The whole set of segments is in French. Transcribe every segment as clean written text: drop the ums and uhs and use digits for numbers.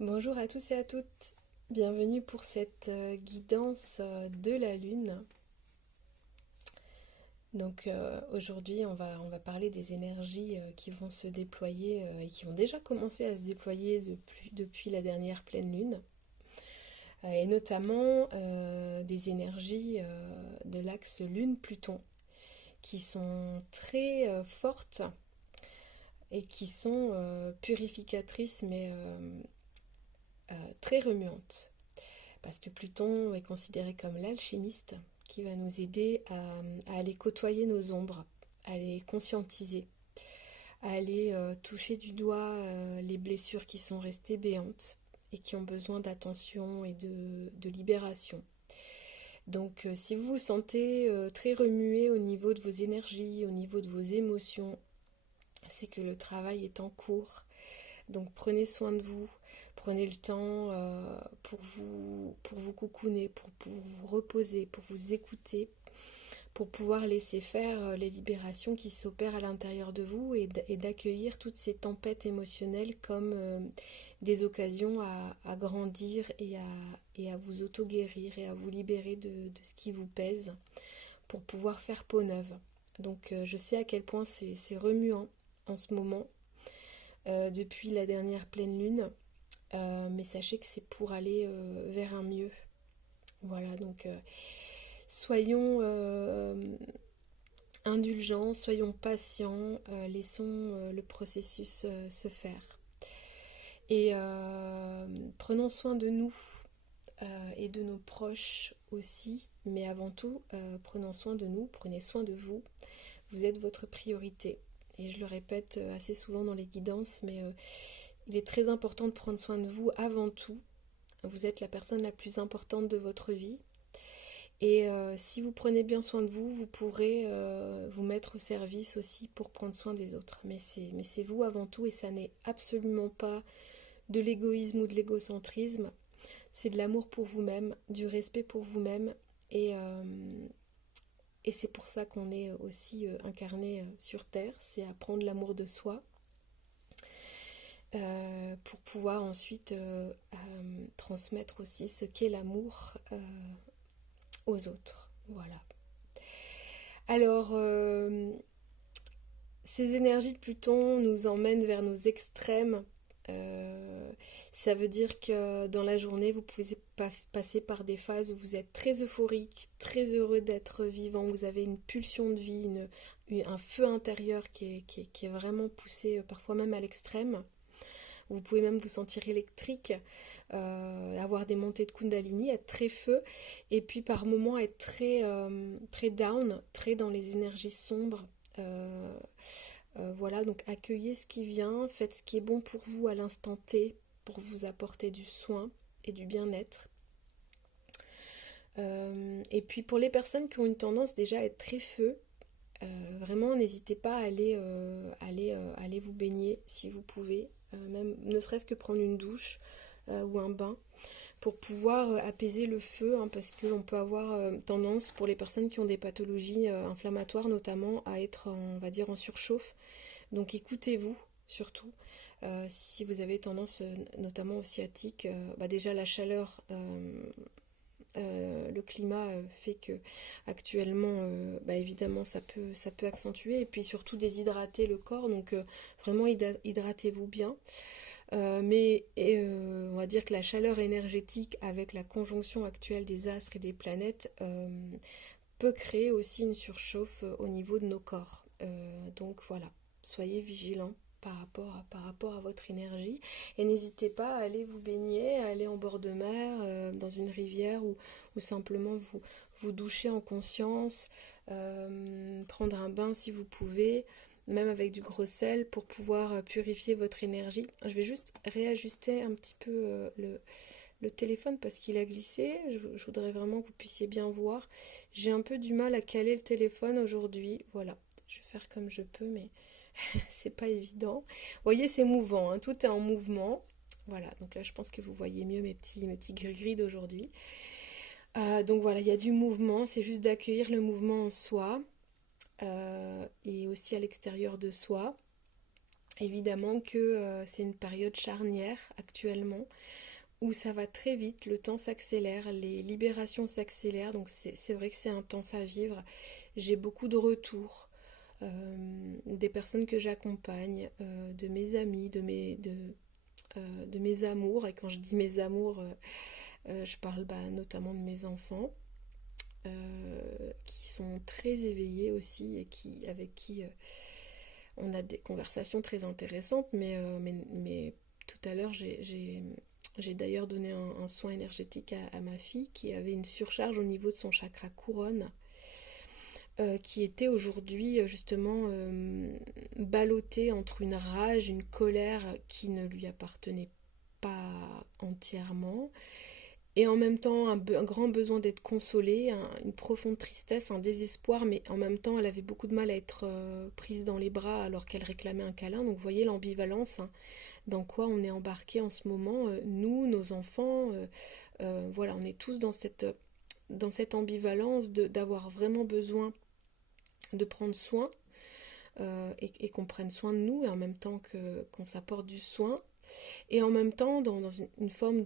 Bonjour à tous et à toutes, bienvenue pour cette guidance de la Lune. Aujourd'hui on va parler des énergies qui vont se déployer et qui ont déjà commencé à se déployer depuis la dernière pleine Lune. Et notamment des énergies de l'axe Lune-Pluton qui sont très fortes et qui sont purificatrices mais très remuantes. Parce que Pluton est considéré comme l'alchimiste qui va nous aider à aller côtoyer nos ombres, à les conscientiser, à aller toucher du doigt les blessures qui sont restées béantes et qui ont besoin d'attention et de libération. Donc si vous vous sentez très remué au niveau de vos énergies, au niveau de vos émotions, c'est que le travail est en cours. Donc prenez soin de vous, prenez le temps pour vous cocooner, pour vous reposer, pour vous écouter, pour pouvoir laisser faire les libérations qui s'opèrent à l'intérieur de vous et d'accueillir toutes ces tempêtes émotionnelles comme des occasions à grandir et à vous auto-guérir et à vous libérer de ce qui vous pèse pour pouvoir faire peau neuve. Donc je sais à quel point c'est remuant en ce moment depuis la dernière pleine lune. Mais sachez que c'est pour aller vers un mieux. Voilà, donc soyons indulgents, soyons patients, laissons le processus se faire. Et prenons soin de nous et de nos proches aussi, mais avant tout, prenons soin de nous, prenez soin de vous. Vous êtes votre priorité. Et je le répète assez souvent dans les guidances, mais il est très important de prendre soin de vous avant tout. Vous êtes la personne la plus importante de votre vie. Et si vous prenez bien soin de vous, vous pourrez vous mettre au service aussi pour prendre soin des autres. Mais c'est vous avant tout et ça n'est absolument pas de l'égoïsme ou de l'égocentrisme. C'est de l'amour pour vous-même, du respect pour vous-même. Et c'est pour ça qu'on est aussi incarné sur Terre, c'est apprendre l'amour de soi. Pour pouvoir ensuite transmettre aussi ce qu'est l'amour aux autres. Voilà. Alors, ces énergies de Pluton nous emmènent vers nos extrêmes. Euh, Ça veut dire que dans la journée, vous pouvez passer par des phases où vous êtes très euphorique, très heureux d'être vivant, vous avez une pulsion de vie, un feu intérieur qui est vraiment poussé, parfois même à l'extrême. Vous pouvez même vous sentir électrique, avoir des montées de Kundalini, être très feu, et puis par moments être très down, très dans les énergies sombres. Euh, voilà, donc accueillez ce qui vient, faites ce qui est bon pour vous à l'instant T, pour vous apporter du soin et du bien-être. Et puis pour les personnes qui ont une tendance déjà à être très feu, vraiment n'hésitez pas à aller vous baigner si vous pouvez, même ne serait-ce que prendre une douche ou un bain pour pouvoir apaiser le feu, hein, parce qu'on peut avoir tendance, pour les personnes qui ont des pathologies inflammatoires notamment, à être, on va dire, en surchauffe. Donc écoutez-vous surtout. Si vous avez tendance, notamment au sciatique, bah déjà la chaleur, le climat fait que actuellement, bah évidemment, ça peut accentuer et puis surtout déshydrater le corps. Donc vraiment hydratez-vous bien. On va dire que la chaleur énergétique avec la conjonction actuelle des astres et des planètes peut créer aussi une surchauffe au niveau de nos corps. Donc voilà, soyez vigilants par rapport à votre énergie et n'hésitez pas à aller vous baigner, à aller en bord de mer, dans une rivière ou simplement vous doucher en conscience, prendre un bain si vous pouvez, même avec du gros sel pour pouvoir purifier votre énergie. Je vais juste réajuster un petit peu le téléphone parce qu'il a glissé. Je voudrais vraiment que vous puissiez bien voir. J'ai un peu du mal à caler le téléphone aujourd'hui. Voilà, je vais faire comme je peux, mais c'est pas évident. Vous voyez, c'est mouvant, hein, tout est en mouvement. Voilà, donc là je pense que vous voyez mieux mes petits gris-gris d'aujourd'hui. Donc voilà, il y a du mouvement, c'est juste d'accueillir le mouvement en soi et aussi à l'extérieur de soi. Évidemment que c'est une période charnière actuellement où ça va très vite, le temps s'accélère, les libérations s'accélèrent, donc c'est vrai que c'est intense à vivre. J'ai beaucoup de retours, des personnes que j'accompagne, de mes amis, de mes amours, et quand je dis mes amours, je parle notamment de mes enfants, qui sont très éveillés aussi et avec qui on a des conversations très intéressantes, mais tout à l'heure j'ai d'ailleurs donné un soin énergétique à ma fille qui avait une surcharge au niveau de son chakra couronne, qui était aujourd'hui justement ballottée entre une rage, une colère qui ne lui appartenait pas entièrement, et en même temps un grand besoin d'être consolée, une profonde tristesse, un désespoir, mais en même temps elle avait beaucoup de mal à être prise dans les bras alors qu'elle réclamait un câlin. Donc vous voyez l'ambivalence, hein, dans quoi on est embarqué en ce moment, nous, nos enfants, voilà, on est tous dans cette ambivalence d'avoir vraiment besoin de prendre soin, et qu'on prenne soin de nous, et en même temps qu'on s'apporte du soin, et en même temps dans une forme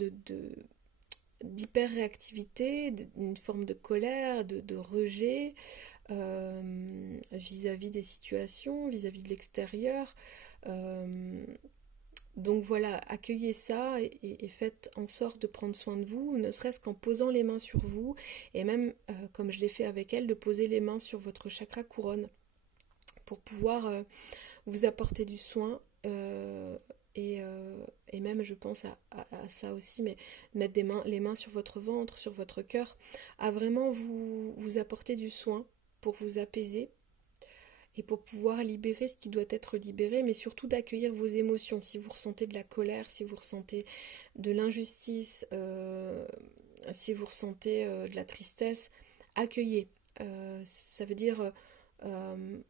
d'hyper-réactivité, une forme de colère, de rejet, vis-à-vis des situations, vis-à-vis de l'extérieur. Donc voilà, accueillez ça et faites en sorte de prendre soin de vous, ne serait-ce qu'en posant les mains sur vous, et même, comme je l'ai fait avec elle, de poser les mains sur votre chakra couronne pour pouvoir vous apporter du soin, et même je pense à ça aussi, mais mettre les mains sur votre ventre, sur votre cœur, à vraiment vous apporter du soin pour vous apaiser et pour pouvoir libérer ce qui doit être libéré, mais surtout d'accueillir vos émotions. Si vous ressentez de la colère, si vous ressentez de l'injustice, si vous ressentez de la tristesse, accueillez. Ça veut dire de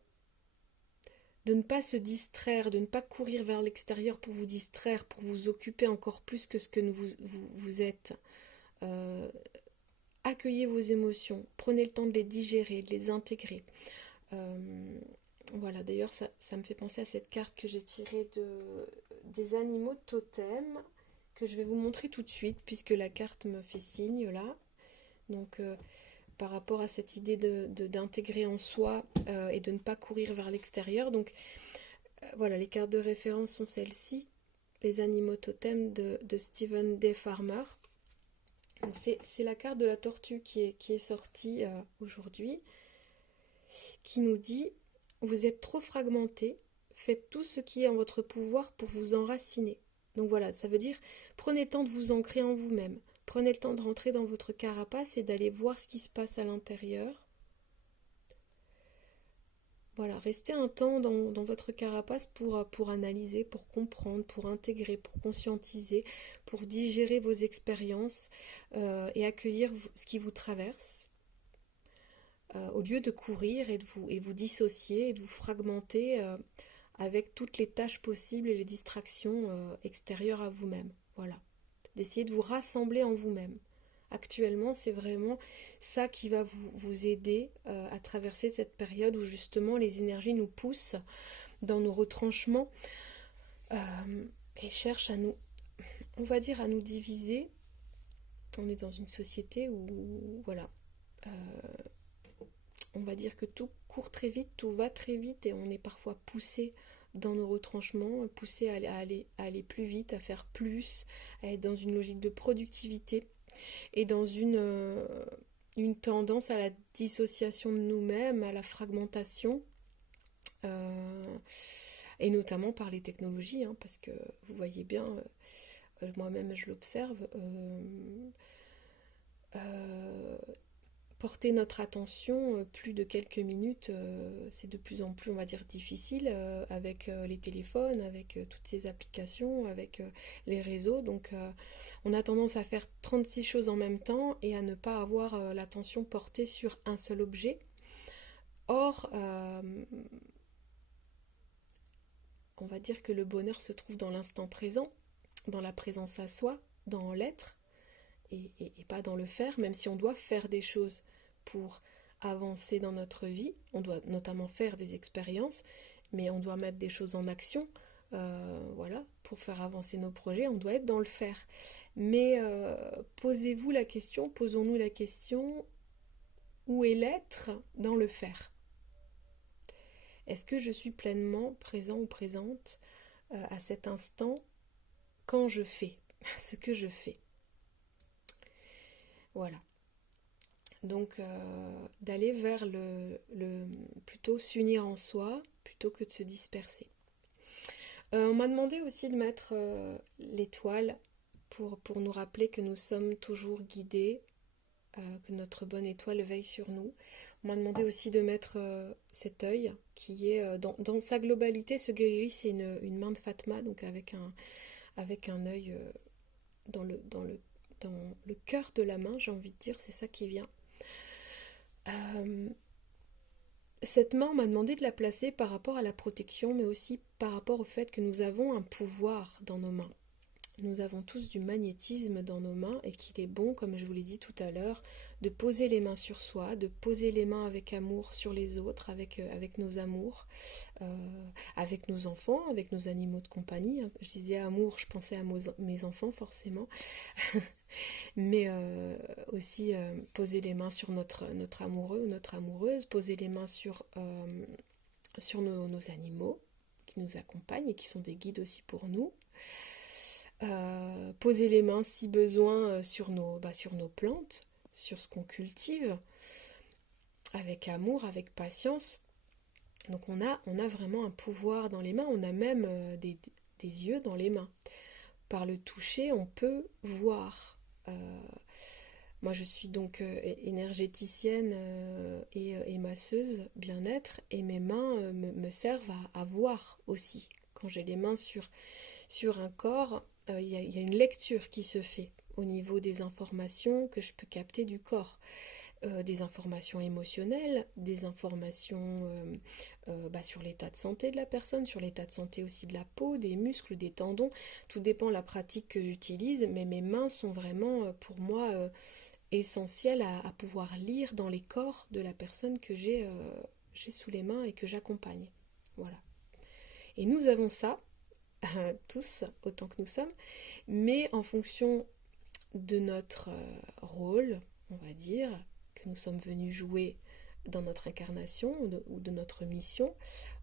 ne pas se distraire, de ne pas courir vers l'extérieur pour vous distraire, pour vous occuper encore plus que ce que vous êtes. Euh, Accueillez vos émotions, prenez le temps de les digérer, de les intégrer. Euh, voilà, d'ailleurs, ça me fait penser à cette carte que j'ai tirée des animaux totems, que je vais vous montrer tout de suite, puisque la carte me fait signe là. Donc, par rapport à cette idée d'intégrer en soi, et de ne pas courir vers l'extérieur. Donc, voilà, les cartes de référence sont celles-ci, les animaux totems de Stephen D. Farmer. C'est la carte de la tortue qui est sortie aujourd'hui, qui nous dit: vous êtes trop fragmenté, faites tout ce qui est en votre pouvoir pour vous enraciner. Donc voilà, ça veut dire prenez le temps de vous ancrer en vous-même, prenez le temps de rentrer dans votre carapace et d'aller voir ce qui se passe à l'intérieur. Voilà, restez un temps dans votre carapace pour analyser, pour comprendre, pour intégrer, pour conscientiser, pour digérer vos expériences, et accueillir ce qui vous traverse, au lieu de courir et vous dissocier et de vous fragmenter, avec toutes les tâches possibles et les distractions extérieures à vous-même. Voilà, d'essayer de vous rassembler en vous-même. Actuellement, c'est vraiment ça qui va vous aider à traverser cette période où justement les énergies nous poussent dans nos retranchements, et cherchent à nous, on va dire, à nous diviser. On est dans une société où, voilà, on va dire que tout court très vite, tout va très vite, et on est parfois poussé dans nos retranchements, poussé à aller plus vite, à faire plus, à être dans une logique de productivité et dans une tendance à la dissociation de nous-mêmes, à la fragmentation, et notamment par les technologies, hein, parce que vous voyez bien, moi-même je l'observe, porter notre attention plus de quelques minutes, c'est de plus en plus, on va dire, difficile, avec les téléphones, avec toutes ces applications, avec les réseaux. Donc, on a tendance à faire 36 choses en même temps et à ne pas avoir l'attention portée sur un seul objet. Or, on va dire que le bonheur se trouve dans l'instant présent, dans la présence à soi, dans l'être, et pas dans le faire, même si on doit faire des choses pour avancer dans notre vie. On doit notamment faire des expériences, mais on doit mettre des choses en action Voilà, pour faire avancer nos projets, on doit être dans le faire. Mais posez-vous la question, posons-nous la question, où est l'être dans le faire? Est-ce que je suis pleinement présent ou présente à cet instant quand je fais ce que je fais? Voilà. Donc d'aller vers plutôt s'unir en soi plutôt que de se disperser. On m'a demandé aussi de mettre l'étoile pour nous rappeler que nous sommes toujours guidés, que notre bonne étoile veille sur nous. On m'a demandé aussi de mettre cet œil qui est dans sa globalité. Ce guéri, c'est une main de Fatma, donc avec un œil dans le cœur de la main, j'ai envie de dire, c'est ça qui vient. Cette main, on m'a demandé de la placer par rapport à la protection, mais aussi par rapport au fait que nous avons un pouvoir dans nos mains. Nous avons tous du magnétisme dans nos mains et qu'il est bon, comme je vous l'ai dit tout à l'heure, de poser les mains sur soi, de poser les mains avec amour sur les autres, avec nos amours, avec nos enfants, avec nos animaux de compagnie. Je disais amour, je pensais à mes enfants forcément, mais aussi poser les mains sur notre amoureux, notre amoureuse, poser les mains sur nos animaux qui nous accompagnent et qui sont des guides aussi pour nous. Poser les mains si besoin sur nos plantes, sur ce qu'on cultive, avec amour, avec patience. Donc on a vraiment un pouvoir dans les mains, on a même des yeux dans les mains. Par le toucher, on peut voir. Moi, je suis donc énergéticienne et masseuse bien-être, et mes mains me servent à voir aussi. Quand j'ai les mains sur un corps, il y a une lecture qui se fait au niveau des informations que je peux capter du corps. Des informations émotionnelles, des informations sur l'état de santé de la personne, sur l'état de santé aussi de la peau, des muscles, des tendons. Tout dépend de la pratique que j'utilise, mais mes mains sont vraiment pour moi essentielles à pouvoir lire dans les corps de la personne que j'ai sous les mains et que j'accompagne. Voilà. Et nous avons ça, tous, autant que nous sommes, mais en fonction de notre rôle, on va dire, que nous sommes venus jouer dans notre incarnation ou de notre mission,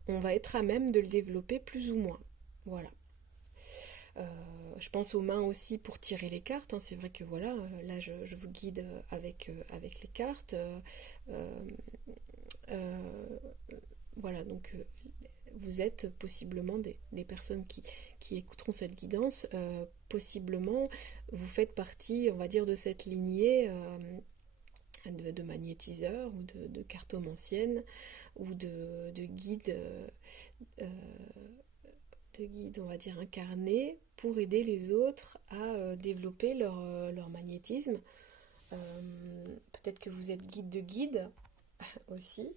on va être à même de le développer plus ou moins. Voilà. Je pense aux mains aussi pour tirer les cartes. Hein. C'est vrai que voilà, là je vous guide avec les cartes. Voilà, donc vous êtes possiblement des personnes qui écouteront cette guidance. Possiblement, vous faites partie, on va dire, de cette lignée de magnétiseurs ou de cartomanciennes ou de guides, on va dire, incarnés pour aider les autres à développer leur magnétisme. Peut-être que vous êtes guide de guide aussi.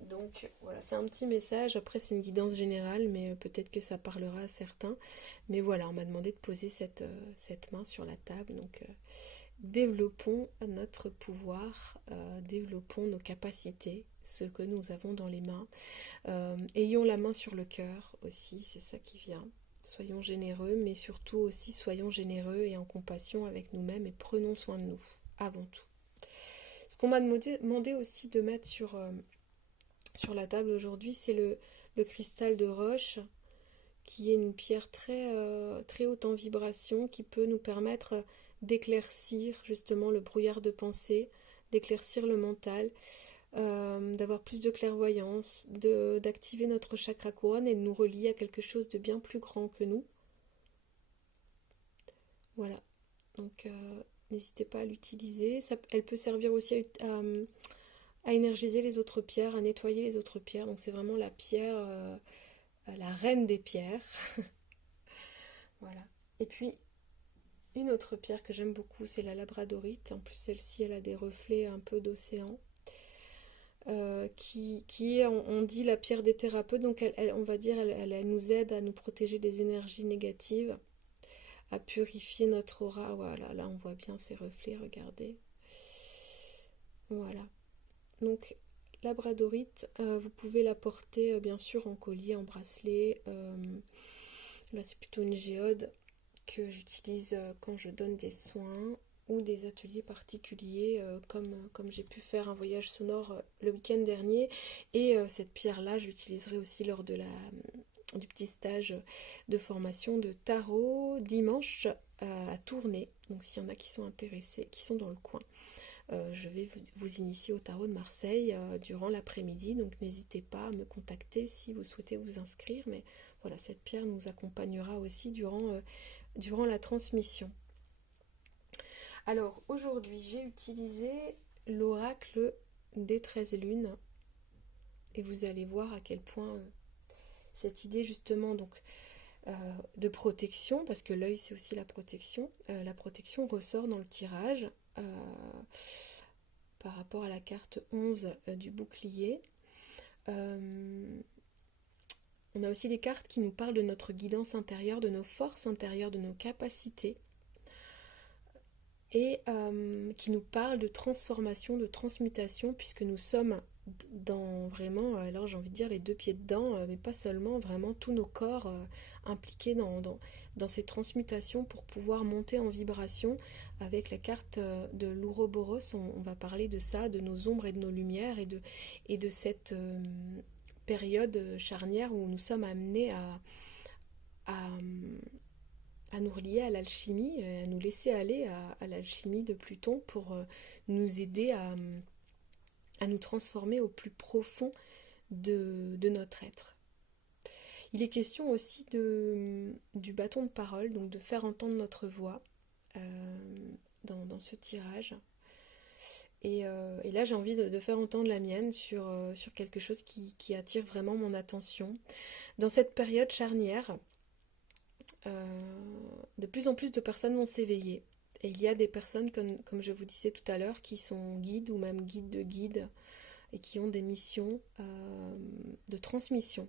Donc voilà, c'est un petit message. Après, c'est une guidance générale, mais peut-être que ça parlera à certains. Mais voilà, on m'a demandé de poser cette main sur la table. Donc développons notre pouvoir, développons nos capacités, ce que nous avons dans les mains. Ayons la main sur le cœur aussi, c'est ça qui vient. Soyons généreux, mais surtout aussi soyons généreux et en compassion avec nous-mêmes et prenons soin de nous, avant tout. Ce qu'on m'a demandé aussi de mettre sur la table aujourd'hui, c'est le cristal de roche, qui est une pierre très haute en vibration, qui peut nous permettre d'éclaircir justement le brouillard de pensée, d'éclaircir le mental, d'avoir plus de clairvoyance, d'activer notre chakra couronne et de nous relier à quelque chose de bien plus grand que nous. Voilà, donc n'hésitez pas à l'utiliser. Elle peut servir aussi à énergiser les autres pierres, à nettoyer les autres pierres. Donc c'est vraiment la pierre, la reine des pierres. Voilà. Et puis une autre pierre que j'aime beaucoup, c'est la labradorite. En plus, celle-ci, elle a des reflets un peu d'océan. Qui est, on dit, la pierre des thérapeutes. Donc on va dire, elle nous aide à nous protéger des énergies négatives, à purifier notre aura. Voilà, là on voit bien ces reflets, regardez. Voilà. Donc labradorite, vous pouvez la porter bien sûr en collier, en bracelet. Là c'est plutôt une géode que j'utilise quand je donne des soins ou des ateliers particuliers, comme j'ai pu faire un voyage sonore le week-end dernier. Et cette pierre-là, je l'utiliserai aussi lors du petit stage de formation de tarot dimanche à Tournai. Donc s'il y en a qui sont intéressés, qui sont dans le coin, je vais vous initier au tarot de Marseille durant l'après-midi. Donc n'hésitez pas à me contacter si vous souhaitez vous inscrire. Mais voilà, cette pierre nous accompagnera aussi durant la transmission. Alors aujourd'hui, j'ai utilisé l'oracle des 13 lunes et vous allez voir à quel point cette idée justement de protection, parce que l'œil c'est aussi la protection ressort dans le tirage par rapport à la carte 11 du bouclier. On a aussi des cartes qui nous parlent de notre guidance intérieure, de nos forces intérieures, de nos capacités, et qui nous parle de transformation, de transmutation, puisque nous sommes dans vraiment, alors j'ai envie de dire les deux pieds dedans, mais pas seulement, vraiment tous nos corps impliqués dans ces transmutations pour pouvoir monter en vibration. Avec la carte de l'Ouroboros, on va parler de ça, de nos ombres et de nos lumières, et de cette période charnière où nous sommes amenés à nous relier à l'alchimie, à nous laisser aller à l'alchimie de Pluton pour nous aider à nous transformer au plus profond de notre être. Il est question aussi du bâton de parole, donc de faire entendre notre voix dans ce tirage. Et là, j'ai envie de faire entendre la mienne sur quelque chose qui attire vraiment mon attention. Dans cette période charnière, de plus en plus de personnes vont s'éveiller. Et il y a des personnes, comme je vous disais tout à l'heure, qui sont guides ou même guides de guides et qui ont des missions de transmission.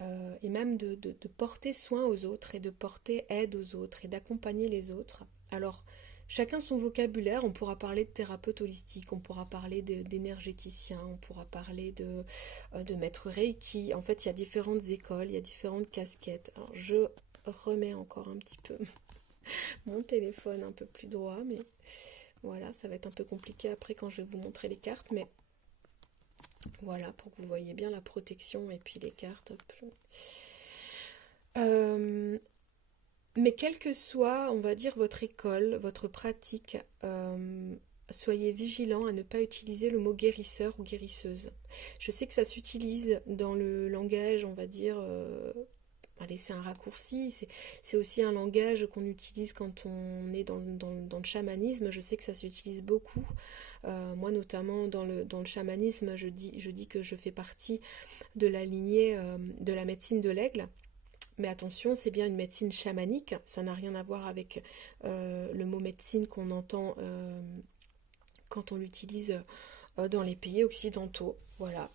Et même de porter soin aux autres et de porter aide aux autres et d'accompagner les autres. Alors, chacun son vocabulaire, on pourra parler de thérapeute holistique, on pourra parler d'énergéticien, on pourra parler de maître Reiki. En fait, il y a différentes écoles, il y a différentes casquettes. Alors, je remets encore un petit peu mon téléphone un peu plus droit, mais voilà, ça va être un peu compliqué après quand je vais vous montrer les cartes, mais voilà, pour que vous voyez bien la protection et puis les cartes. Mais quelle que soit, on va dire, votre école, votre pratique, soyez vigilant à ne pas utiliser le mot guérisseur ou guérisseuse. Je sais que ça s'utilise dans le langage, on va dire, allez, c'est un raccourci, c'est aussi un langage qu'on utilise quand on est dans le chamanisme. Je sais que ça s'utilise beaucoup. Moi, notamment dans le chamanisme, je dis que je fais partie de la lignée de la médecine de l'aigle. Mais attention, c'est bien une médecine chamanique, ça n'a rien à voir avec le mot médecine qu'on entend quand on l'utilise dans les pays occidentaux. Voilà,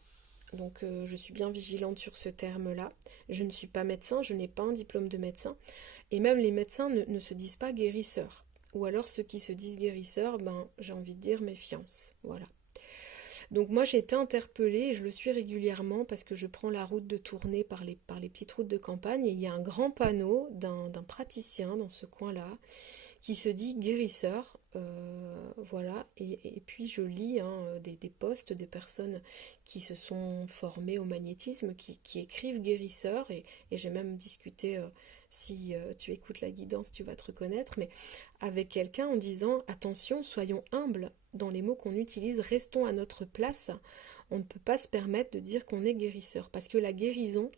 donc je suis bien vigilante sur ce terme-là. Je ne suis pas médecin, je n'ai pas un diplôme de médecin, et même les médecins ne se disent pas guérisseurs. Ou alors ceux qui se disent guérisseurs, j'ai envie de dire méfiance, voilà. Donc moi j'ai été interpellée et je le suis régulièrement parce que je prends la route de Tournai par les petites routes de campagne et il y a un grand panneau d'un praticien dans ce coin-là qui se dit guérisseur, voilà, et puis je lis des posts des personnes qui se sont formées au magnétisme, qui écrivent guérisseur, et j'ai même discuté, si tu écoutes la guidance, tu vas te reconnaître, mais avec quelqu'un en disant, attention, soyons humbles dans les mots qu'on utilise, restons à notre place, on ne peut pas se permettre de dire qu'on est guérisseur, parce que la guérison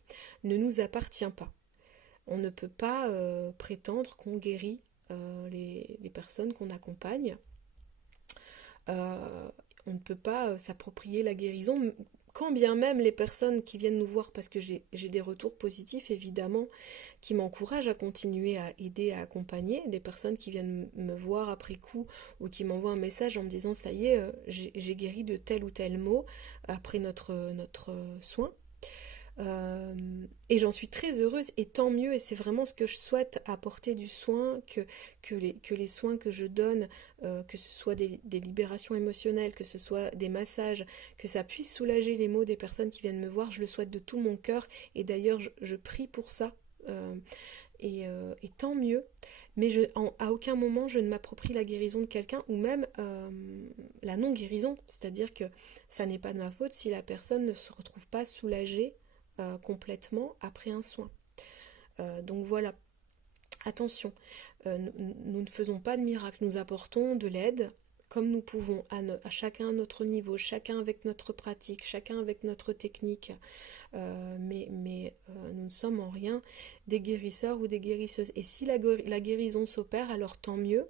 ne nous appartient pas. On ne peut pas prétendre qu'on guérit les personnes qu'on accompagne. On ne peut pas s'approprier la guérison, quand bien même les personnes qui viennent nous voir, parce que j'ai des retours positifs évidemment, qui m'encouragent à continuer à aider, à accompagner, des personnes qui viennent me voir après coup, ou qui m'envoient un message en me disant ça y est, j'ai guéri de tel ou tel mot après notre soin. Et j'en suis très heureuse et tant mieux, et c'est vraiment ce que je souhaite, apporter du soin, que les soins que je donne, que ce soit des libérations émotionnelles, que ce soit des massages, que ça puisse soulager les maux des personnes qui viennent me voir, je le souhaite de tout mon cœur, et d'ailleurs je prie pour ça. Euh, et tant mieux. Mais à aucun moment je ne m'approprie la guérison de quelqu'un, ou même la non-guérison. C'est-à-dire que ça n'est pas de ma faute si la personne ne se retrouve pas soulagée complètement après un soin. Donc voilà, attention, nous ne faisons pas de miracle, nous apportons de l'aide comme nous pouvons, à chacun à notre niveau, chacun avec notre pratique, chacun avec notre technique. Mais nous ne sommes en rien des guérisseurs ou des guérisseuses. Et si la guérison s'opère, alors tant mieux.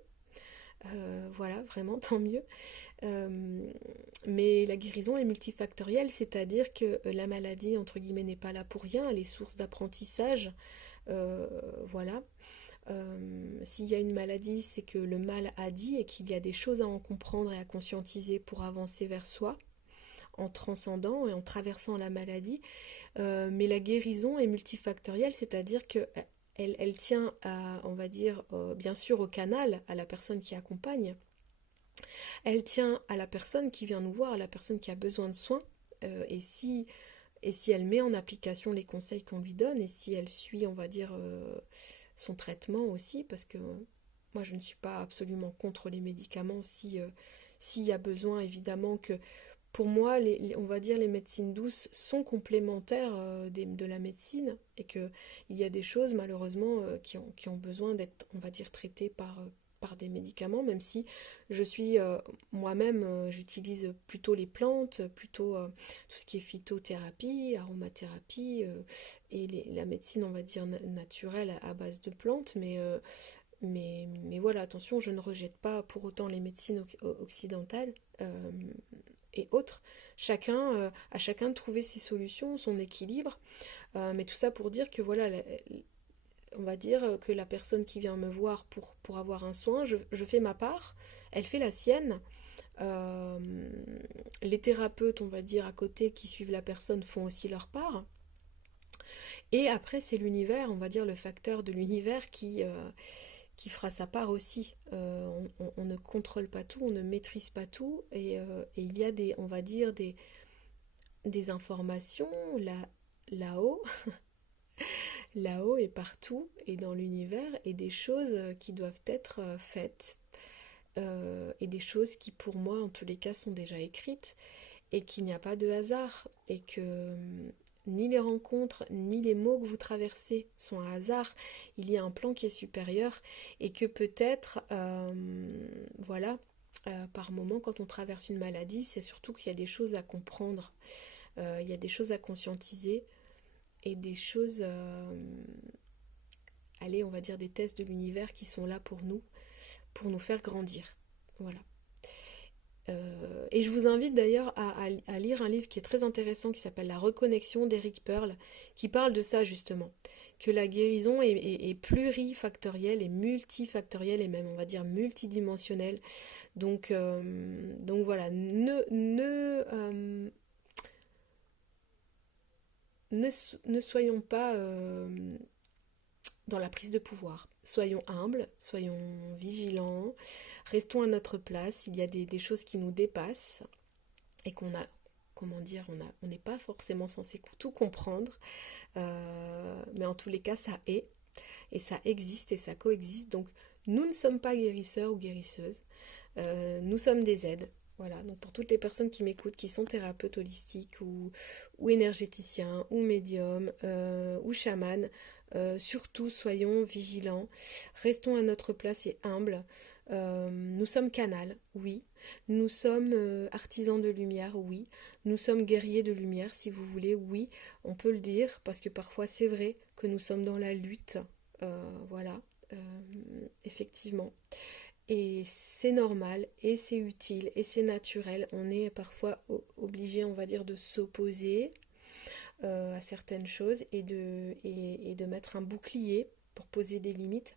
Voilà, vraiment tant mieux. Mais la guérison est multifactorielle, c'est-à-dire que la maladie, entre guillemets, n'est pas là pour rien, elle est source d'apprentissage. Voilà. S'il y a une maladie, c'est que le mal a dit et qu'il y a des choses à en comprendre et à conscientiser pour avancer vers soi, en transcendant et en traversant la maladie. Mais la guérison est multifactorielle, c'est-à-dire que elle tient à, on va dire, bien sûr au canal, à la personne qui accompagne. Elle tient à la personne qui vient nous voir, à la personne qui a besoin de soins. Et si elle met en application les conseils qu'on lui donne, et si elle suit, on va dire, son traitement aussi, parce que moi je ne suis pas absolument contre les médicaments s'il y a besoin, évidemment que pour moi, on va dire les médecines douces sont complémentaires de la médecine, et qu'il y a des choses malheureusement qui ont besoin d'être, on va dire, traitées par des médicaments, même si je suis moi-même, j'utilise plutôt les plantes, plutôt tout ce qui est phytothérapie, aromathérapie, et la médecine, on va dire, naturelle à base de plantes, mais voilà, attention, je ne rejette pas pour autant les médecines occidentales. Et autres, à chacun de trouver ses solutions, son équilibre, mais tout ça pour dire que voilà, on va dire que la personne qui vient me voir pour avoir un soin, je fais ma part, elle fait la sienne. Euh, les thérapeutes, on va dire, à côté qui suivent la personne font aussi leur part. Et après, c'est l'univers, on va dire le facteur de l'univers qui fera sa part aussi. On ne contrôle pas tout, on ne maîtrise pas tout, et il y a on va dire, des informations là-haut, là-haut et partout, et dans l'univers, et des choses qui doivent être faites, et des choses qui, pour moi, en tous les cas, sont déjà écrites, et qu'il n'y a pas de hasard, et que ni les rencontres, ni les mots que vous traversez sont un hasard. Il y a un plan qui est supérieur, et que peut-être, voilà, par moment, quand on traverse une maladie, c'est surtout qu'il y a des choses à comprendre, il y a des choses à conscientiser, et des choses, allez, on va dire des tests de l'univers qui sont là pour nous faire grandir. Voilà. Et je vous invite d'ailleurs à lire un livre qui est très intéressant qui s'appelle La Reconnexion d'Eric Pearl, qui parle de ça justement, que la guérison est plurifactorielle et multifactorielle, et même on va dire multidimensionnelle. Donc voilà, ne soyons pas dans la prise de pouvoir. Soyons humbles, soyons vigilants, restons à notre place. Il y a des choses qui nous dépassent et qu'on a, comment dire, on n'est pas forcément censé tout comprendre, mais en tous les cas, ça est, et ça existe et ça coexiste. Donc, nous ne sommes pas guérisseurs ou guérisseuses, nous sommes des aides. Voilà, donc pour toutes les personnes qui m'écoutent, qui sont thérapeutes holistiques ou énergéticiens, ou médiums, ou chamans, surtout soyons vigilants, restons à notre place et humbles. Nous sommes canal, oui. Nous sommes artisans de lumière, oui. Nous sommes guerriers de lumière, si vous voulez, oui. On peut le dire, parce que parfois c'est vrai que nous sommes dans la lutte. Voilà, effectivement. Et c'est normal, et c'est utile, et c'est naturel. On est parfois obligé, on va dire, de s'opposer à certaines choses, et de mettre un bouclier pour poser des limites.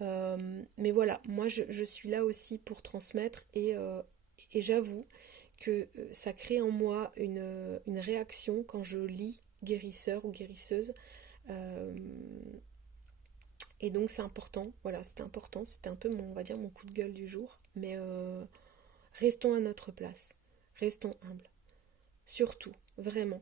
Mais voilà, moi je suis là aussi pour transmettre, et j'avoue que ça crée en moi une réaction quand je lis guérisseur ou guérisseuse. Et donc c'est important, voilà, c'était important, c'était un peu on va dire mon coup de gueule du jour, mais restons à notre place, restons humbles, surtout, vraiment.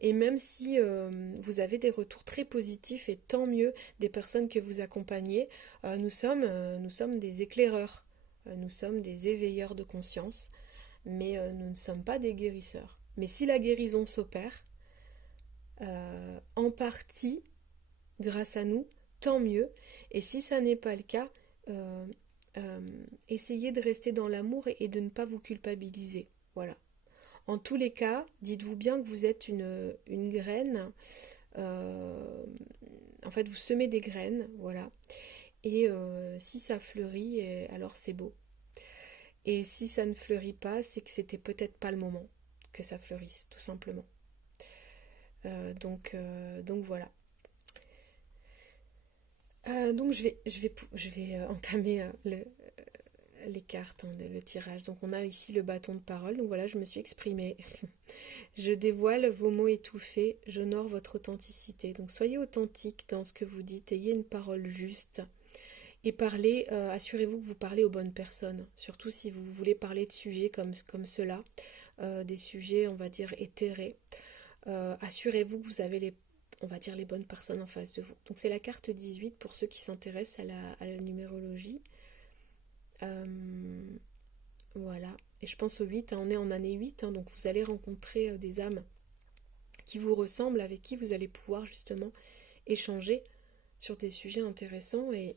Et même si vous avez des retours très positifs, et tant mieux, des personnes que vous accompagnez, nous sommes des éclaireurs, nous sommes des éveilleurs de conscience, mais nous ne sommes pas des guérisseurs. Mais si la guérison s'opère, en partie, grâce à nous, tant mieux. Et si ça n'est pas le cas, euh, euh, essayez de rester dans l'amour et de ne pas vous culpabiliser. Voilà. En tous les cas, dites-vous bien que vous êtes une graine. euh, En fait, vous semez des graines, voilà. Et si ça fleurit, alors c'est beau. Et si ça ne fleurit pas, c'est que c'était peut-être pas le moment que ça fleurisse, tout simplement. Donc voilà. Donc je vais entamer les cartes, hein, le tirage. Donc on a ici le bâton de parole. Donc voilà, je me suis exprimée. Je dévoile vos mots étouffés, j'honore votre authenticité. Donc soyez authentique dans ce que vous dites, ayez une parole juste. Et parlez, assurez-vous que vous parlez aux bonnes personnes. Surtout si vous voulez parler de sujets comme cela, des sujets, on va dire, éthérés. Assurez-vous que vous avez on va dire, les bonnes personnes en face de vous. Donc c'est la carte 18 pour ceux qui s'intéressent à la numérologie. Voilà. Et je pense au 8, hein, on est en année 8, hein, donc vous allez rencontrer des âmes qui vous ressemblent, avec qui vous allez pouvoir justement échanger sur des sujets intéressants et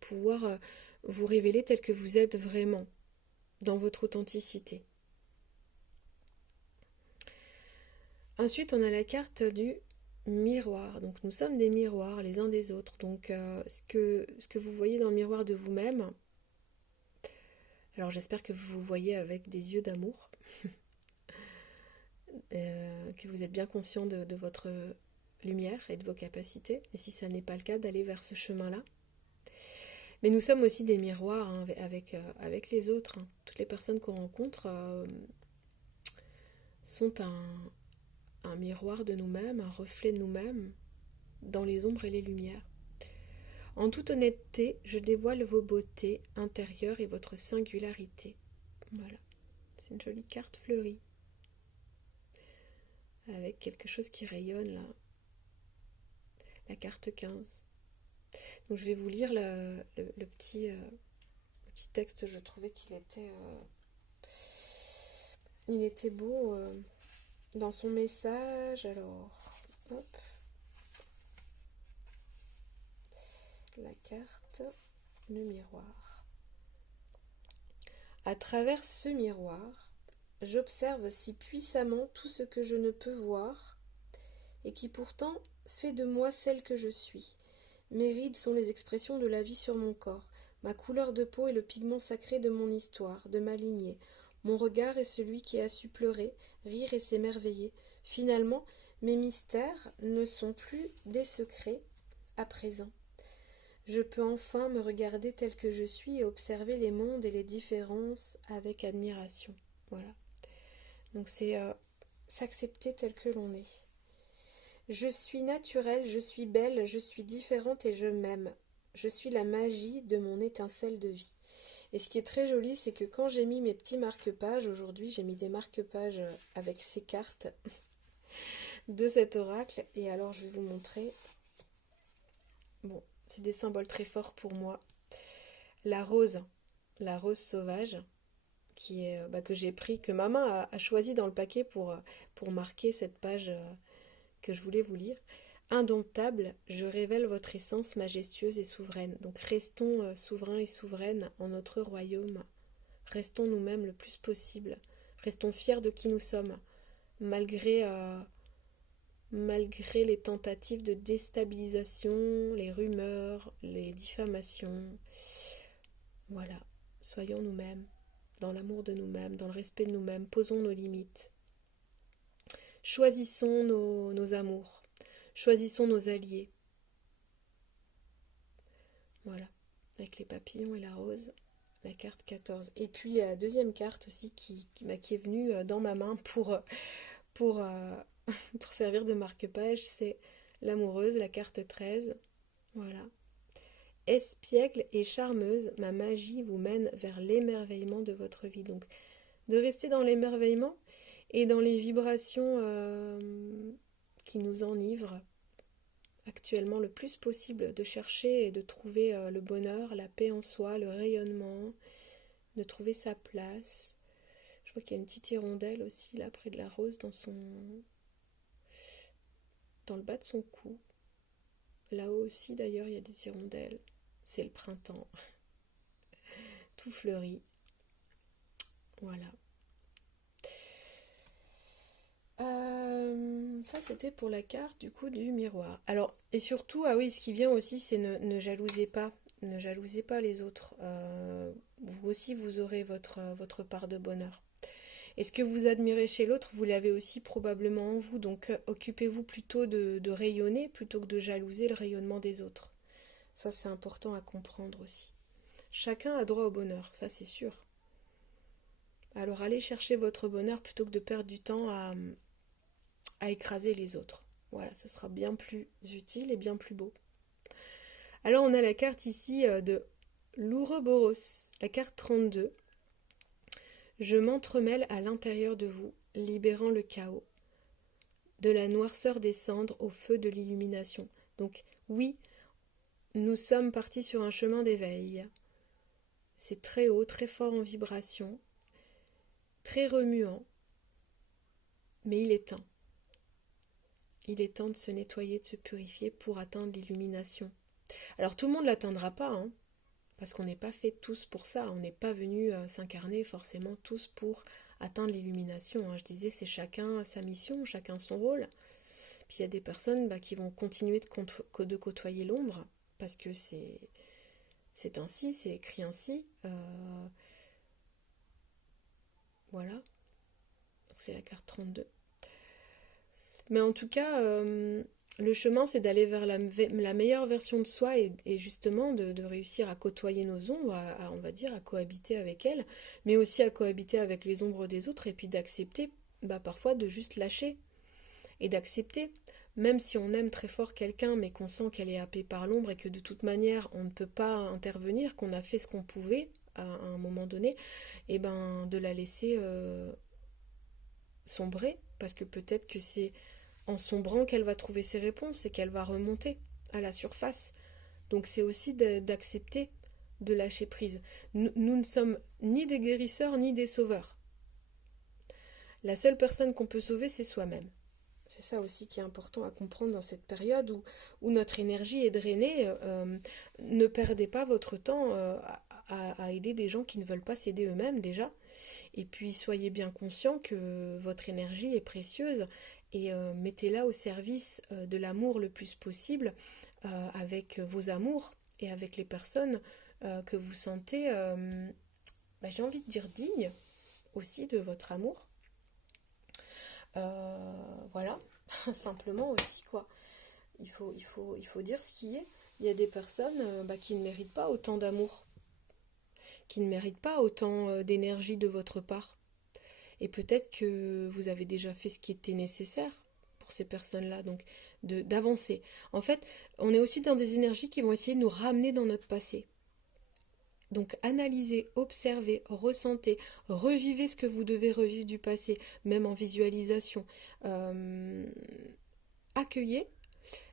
pouvoir vous révéler tel que vous êtes vraiment, dans votre authenticité. Ensuite, on a la carte du miroir. Donc nous sommes des miroirs les uns des autres. Donc ce que vous voyez dans le miroir de vous-même, alors j'espère que vous vous voyez avec des yeux d'amour, que vous êtes bien conscient de votre lumière et de vos capacités. Et si ça n'est pas le cas, d'aller vers ce chemin-là. Mais nous sommes aussi des miroirs, hein, avec les autres, hein. Toutes les personnes qu'on rencontre sont un miroir de nous-mêmes, un reflet de nous-mêmes, dans les ombres et les lumières. En toute honnêteté, je dévoile vos beautés intérieures et votre singularité. Voilà, c'est une jolie carte fleurie, avec quelque chose qui rayonne là. La carte 15. Donc je vais vous lire le petit texte, je trouvais il était beau dans son message. Alors, hop, la carte, le miroir. À travers ce miroir, j'observe si puissamment tout ce que je ne peux voir et qui pourtant fait de moi celle que je suis. Mes rides sont les expressions de la vie sur mon corps. Ma couleur de peau est le pigment sacré de mon histoire, de ma lignée. Mon regard est celui qui a su pleurer, rire et s'émerveiller. Finalement, mes mystères ne sont plus des secrets à présent. Je peux enfin me regarder tel que je suis et observer les mondes et les différences avec admiration. Voilà. Donc c'est s'accepter tel que l'on est. Je suis naturelle, je suis belle, je suis différente et je m'aime. Je suis la magie de mon étincelle de vie. Et ce qui est très joli, c'est que quand j'ai mis mes petits marque-pages, aujourd'hui j'ai mis des marque-pages avec ces cartes de cet oracle. Et alors je vais vous montrer. Bon, c'est des symboles très forts pour moi. La rose sauvage, que j'ai pris, que ma main a choisi dans le paquet pour marquer cette page que je voulais vous lire. Indomptable, je révèle votre essence majestueuse et souveraine. Donc restons souverains et souveraines en notre royaume. Restons nous-mêmes le plus possible. Restons fiers de qui nous sommes, malgré les tentatives de déstabilisation, les rumeurs, les diffamations. Voilà, soyons nous-mêmes, dans l'amour de nous-mêmes, dans le respect de nous-mêmes, posons nos limites. Choisissons nos amours, choisissons nos alliés. Voilà, avec les papillons et la rose, la carte 14. Et puis la deuxième carte aussi qui est venue dans ma main pour pour servir de marque-page, c'est l'amoureuse, la carte 13. Voilà. Espiègle et charmeuse, ma magie vous mène vers l'émerveillement de votre vie. Donc, de rester dans l'émerveillement et dans les vibrations qui nous enivrent actuellement le plus possible, de chercher et de trouver le bonheur, la paix en soi, le rayonnement, de trouver sa place. Je vois qu'il y a une petite hirondelle aussi là près de la rose dans le bas de son cou. Là-haut aussi d'ailleurs il y a des hirondelles. C'est le printemps. Tout fleurit. Voilà. Ça c'était pour la carte du coup du miroir. Alors, et surtout, ah oui, ce qui vient aussi, c'est ne jalousez pas. Ne jalousez pas les autres. Vous aussi, vous aurez votre part de bonheur. Et ce que vous admirez chez l'autre, vous l'avez aussi probablement en vous. Donc, occupez-vous plutôt de rayonner plutôt que de jalouser le rayonnement des autres. Ça, c'est important à comprendre aussi. Chacun a droit au bonheur, ça c'est sûr. Alors, allez chercher votre bonheur plutôt que de perdre du temps à écraser les autres. Voilà, ce sera bien plus utile et bien plus beau. Alors, on a la carte ici de l'Ouroboros, la carte 32. Je m'entremêle à l'intérieur de vous, libérant le chaos, de la noirceur des cendres au feu de l'illumination. Donc oui, nous sommes partis sur un chemin d'éveil. C'est très haut, très fort en vibration, très remuant, mais il est temps. Il est temps de se nettoyer, de se purifier pour atteindre l'illumination. Alors tout le monde ne l'atteindra pas, hein, parce qu'on n'est pas fait tous pour ça. On n'est pas venu s'incarner forcément tous pour atteindre l'illumination. Hein. Je disais, c'est chacun sa mission, chacun son rôle. Puis il y a des personnes qui vont continuer de côtoyer l'ombre, parce que c'est ainsi, c'est écrit ainsi. Voilà, c'est la carte 32. Mais en tout cas, le chemin, c'est d'aller vers la meilleure version de soi et justement de réussir à côtoyer nos ombres, on va dire, à cohabiter avec elles, mais aussi à cohabiter avec les ombres des autres et puis d'accepter parfois de juste lâcher et d'accepter. Même si on aime très fort quelqu'un, mais qu'on sent qu'elle est happée par l'ombre et que de toute manière on ne peut pas intervenir, qu'on a fait ce qu'on pouvait à un moment donné, et de la laisser sombrer, parce que peut-être que c'est en sombrant qu'elle va trouver ses réponses et qu'elle va remonter à la surface. Donc c'est aussi d'accepter de lâcher prise. Nous ne sommes ni des guérisseurs ni des sauveurs. La seule personne qu'on peut sauver, c'est soi-même. C'est ça aussi qui est important à comprendre dans cette période où notre énergie est drainée. Ne perdez pas votre temps à aider des gens qui ne veulent pas s'aider eux-mêmes déjà. Et puis soyez bien conscient que votre énergie est précieuse et mettez-la au service de l'amour le plus possible avec vos amours et avec les personnes que vous sentez, j'ai envie de dire, dignes aussi de votre amour. Voilà, simplement aussi quoi. Il faut dire ce qui est. Il y a des personnes qui ne méritent pas autant d'amour, qui ne méritent pas autant d'énergie de votre part. Et peut-être que vous avez déjà fait ce qui était nécessaire pour ces personnes-là, donc d'avancer. En fait, on est aussi dans des énergies qui vont essayer de nous ramener dans notre passé. Donc analysez, observez, ressentez, revivez ce que vous devez revivre du passé, même en visualisation. Accueillez,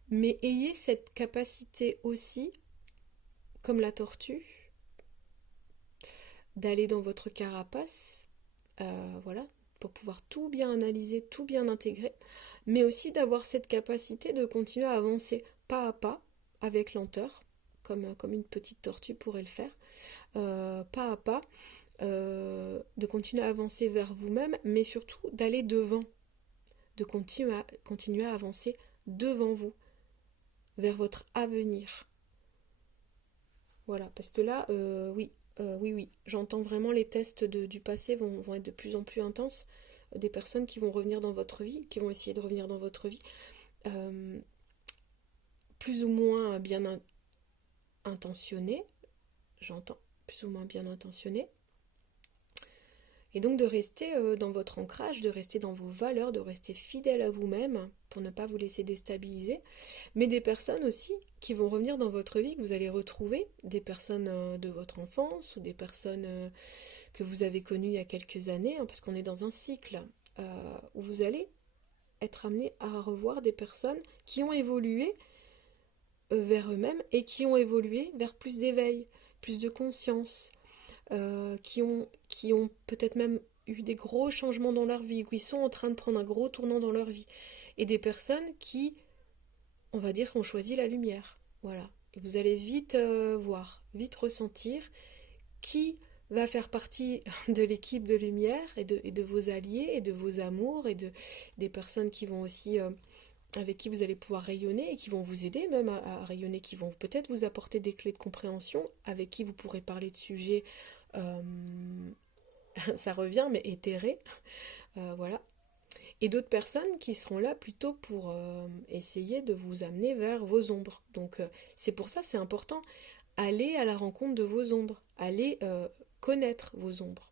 mais ayez cette capacité aussi, comme la tortue, d'aller dans votre carapace, voilà, pour pouvoir tout bien analyser, tout bien intégrer, mais aussi d'avoir cette capacité de continuer à avancer pas à pas, avec lenteur, comme une petite tortue pourrait le faire, pas à pas, de continuer à avancer vers vous-même, mais surtout d'aller devant, de continuer à avancer devant vous, vers votre avenir. Voilà, parce que là, oui, j'entends vraiment les tests du passé vont être de plus en plus intenses. Des personnes qui vont revenir dans votre vie, qui vont essayer de revenir dans votre vie, plus ou moins bien intentionnées, j'entends, plus ou moins bien intentionnées, Et donc de rester dans votre ancrage, de rester dans vos valeurs, de rester fidèle à vous-même pour ne pas vous laisser déstabiliser. Mais des personnes aussi qui vont revenir dans votre vie, que vous allez retrouver, des personnes de votre enfance ou des personnes que vous avez connues il y a quelques années, hein, parce qu'on est dans un cycle où vous allez être amené à revoir des personnes qui ont évolué vers eux-mêmes et qui ont évolué vers plus d'éveil, plus de conscience, qui ont peut-être même eu des gros changements dans leur vie, ou qui sont en train de prendre un gros tournant dans leur vie. Et des personnes qui, on va dire, ont choisi la lumière. Voilà. Et vous allez vite voir, vite ressentir qui va faire partie de l'équipe de lumière et de vos alliés et de vos amours et des personnes qui vont aussi avec qui vous allez pouvoir rayonner et qui vont vous aider même à rayonner, qui vont peut-être vous apporter des clés de compréhension, avec qui vous pourrez parler de sujets, euh, ça revient, mais éthérés, voilà. Et d'autres personnes qui seront là plutôt pour essayer de vous amener vers vos ombres. Donc c'est pour ça c'est important, aller à la rencontre de vos ombres, aller connaître vos ombres,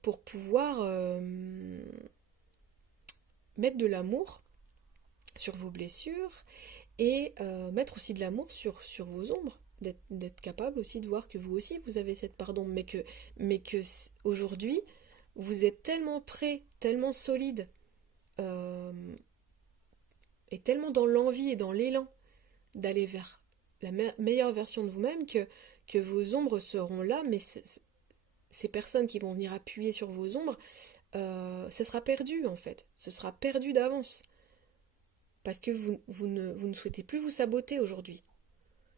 pour pouvoir mettre de l'amour sur vos blessures et mettre aussi de l'amour sur vos ombres, d'être capable aussi de voir que vous aussi vous avez cette part d'ombre, mais que aujourd'hui vous êtes tellement prêt, tellement solide euh, et tellement dans l'envie et dans l'élan d'aller vers la meilleure version de vous-même que vos ombres seront là, mais ces personnes qui vont venir appuyer sur vos ombres, ce sera perdu en fait, ce sera perdu d'avance. Parce que vous ne souhaitez plus vous saboter aujourd'hui.